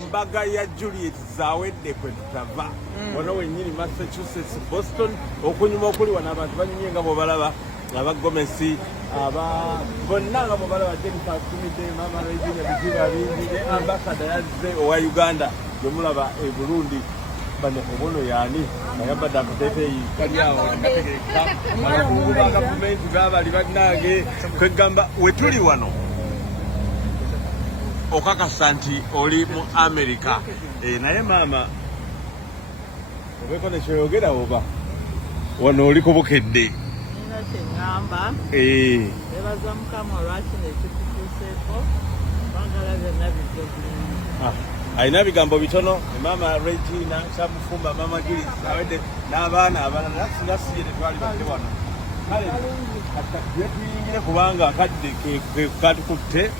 Kumbaga ya Juliet zawedde kwe tutava wano wennyini Massachusetts Boston okunyuma okuli wano abantu banyumye nga bw'obalaba aba Gomez bonna nga bw'obalaba Jennifer Tumide Mama Regina Biziba bingi ne ambassador yazze owa Uganda gyemulaba e Burundi bano obono yaani ayambadde akateeteeyi kali awo ngategereka abakungu ba gavumenti baabali bannange kwegamba we tuli wano okakasa nti oli mu America naye maama obeeko nekyoyogera oba wano oli kubukedde ngamba ebaza mukama lwaki nekikutuuseeko bangala byonna bijja bulungi alina bigambo bitono Mama Regina Kyamufumba Mama Julie awedde n'abaana abalala sinasiye tetwali badde wano kale tuyingire kubanga akadde katukutte